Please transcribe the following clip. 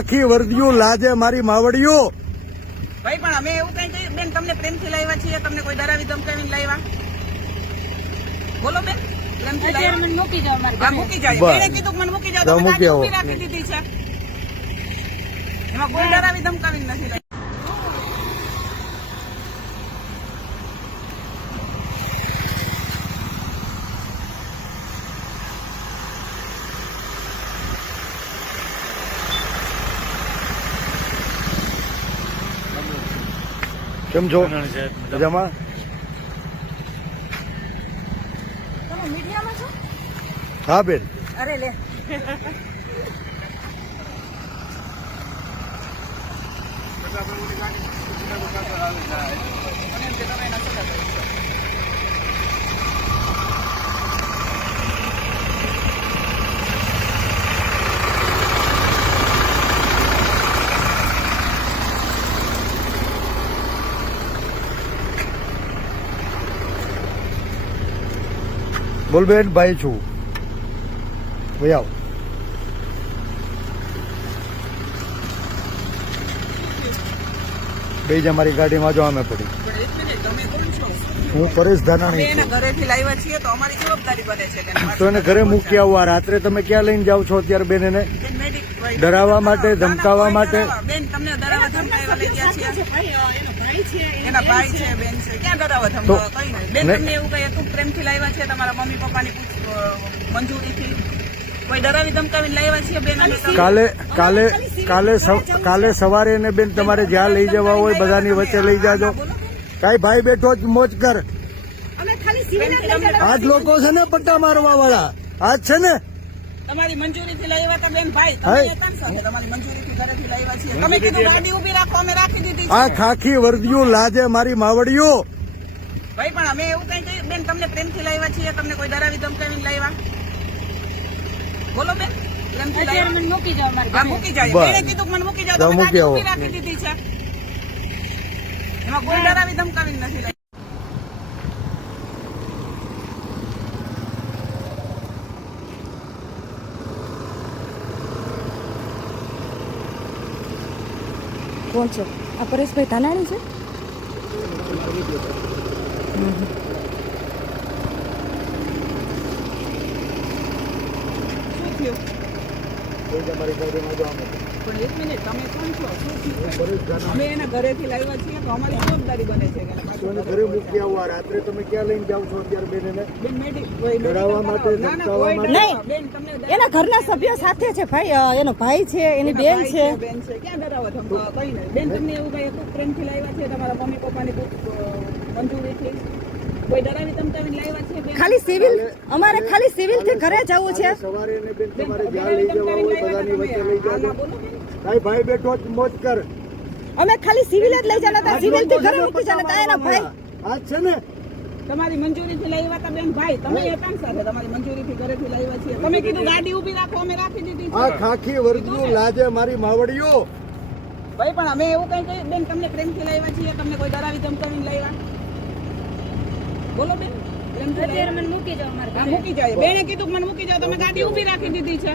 ખાખી વર્દીઓ લાજે મારી માવડીઓ. ભાઈ પણ અમે એવું કઈ બેન તમને પ્રેમથી લાવ્યા છીએ? તમને કોઈ ડરાવી ધમકાવીને લાવ્યા? બોલો બેન મૂકી જાઓ મૂકી જાય. કીધું મને મૂકી જાઓ તો મૂકી ગાડી રાખી દીધી છે. એમાં કોઈ ડરાવી ધમકાવીને નથી કેમ છો? મજામાં તમે મીડિયામાં છો? હા બેન. અરે લે. બેન ભાઈ છું. ભાઈ આવ. બે જ અમારી ગાડીમાં જો અમે પડી. પણ એક મિનિટ તમે કોણ છો હું પરેશ ધાનાણી એના છું. ઘરેથી લાવ્યા છીએ તો અમારી જવાબદારી બને છે કે એના તો એને ઘરે મૂકી આવવા રાત્રે તમે ક્યાં લઈને જાઓ છો અત્યારે બેન એને ડરાવવા માટે, ધમકાવવા માટે? ડરાવવા. બેન તમને ડરાવવા ધમકાવવા લઈ ગયા છીએ. છે ભાઈ અ, એનો ભાઈ છે એના ભાઈ છે. બેન છે. ક્યાં ડરાવવા તો- હતું પ્રેમથી લાવ્યા છે. તમારા મમ્મી પપ્પાની મંજૂરીથી. કોઈ ડરાવી ધમકાવીને લાવ્યા છીએ બેન? કાલે કાલે કાલે કાલે સવારે ને બેન તમારે જ્યાં લઈ જવા હોય બધાની વચ્ચે લઈ જાજો. કાંઈ ભાઈ બેઠો જ મોજ કર. આજ લોકો છે ને પટ્ટા મારવા વાળા આજ છે ને? તમારી મંજૂરીથી લાવ્યા હતા બેન ભાઈ. હાય. તમે કેમ સાથે તમારી મંજૂરીથી ઘરેથી લાવ્યા છીએ. તમે કીધું ગાડી ઊભી રાખો અમે રાખી દીધી આ ખાખી વર્દિયું લાજે મારી માવડિયું ભાઈ પણ અમે એવું કઈ કઈ બેન તમને પ્રેમથી લાવ્યા છીએ તમને કોઈ ડરાવી ધમકાવીને લાવ્યા. બોલો બેન પ્રેમથી લાવ્યા. મૂકી જાઓ હા મૂકી જાય બસ. કીધું મને મૂકી જાઓ તમે ગાડી રાખી દીધી છે. એમાં કોઈ ડરાવી ધમકાવીને નથી લાવ્યા. કોણ છે? આ પરેશભાઈ ધાનાણી છે? શું પણ એક મિનિટ તમે કોણ છો? શું અમે એના ઘરેથી લાવ્યા છીએ તો અમારી જવાબદારી બને છે કે એને પાછું તો એને ઘરે મૂકી આવવા રાત્રે તમે ક્યાં લઈને જાવ છો અત્યારે બેન એને બેન મેડિક ડરાવવા માટે, ના, ના, ધમકાવવા માટે? ડરાવવા. બેન તમને એના ઘરના સભ્યો સાથે છે ભાઈ એનો ભાઈ છે એની બેન છે. બેન છે. ક્યાં ડરાવવા ધમકાવવા? કઈ નહીં. બેન તમને એવું કઈ પ્રેમથી લાવ્યા છે? તમારા મમ્મી પપ્પાની પૂછ- અ, મંજૂરીથી કોઈ ડરાવી ધમકાવીને લાવ્યા છે ખાલી સિવિલ અમારે ખાલી સિવિલથી ઘરે જવું છે? સવારે ને બેન તમારે જ્યાં લઈ જવા હોય બધાની વચ્ચે લઈ જાજો. કાંઈ ભાઈ બેઠો જ મોજ કર. અમે ખાલી સિવિલ જ લઈ જતા હતા. સિવિલથી ઘરે મૂકી જતા હતા. એના ભાઈ આજ છે ને? તમારી મંજૂરીથી લાવ્યા હતા બેન ભાઈ. તમે એ કામ સાથે તમારી મંજૂરી થી ઘરેથી આવ્યા છીએ. તમે કીધું ગાડી ઊભી રાખો અમે રાખી દીધી આ ખાખી વર્ગનું લાજે મારી માવડીઓ. ભાઈ પણ અમે એવું કઈ બેન તમને પ્રેમથી લાવ્યા છીએ. તમને કોઈ ડરાવી ધમકાવીને લાવ્યા બોલો બેન. અત્યારે મને મૂકી જાઓ મારે મૂકી જાય બેને કીધું કે મને મૂકી જાઓ. તમે ગાડી ઊભી રાખી દીધી છે.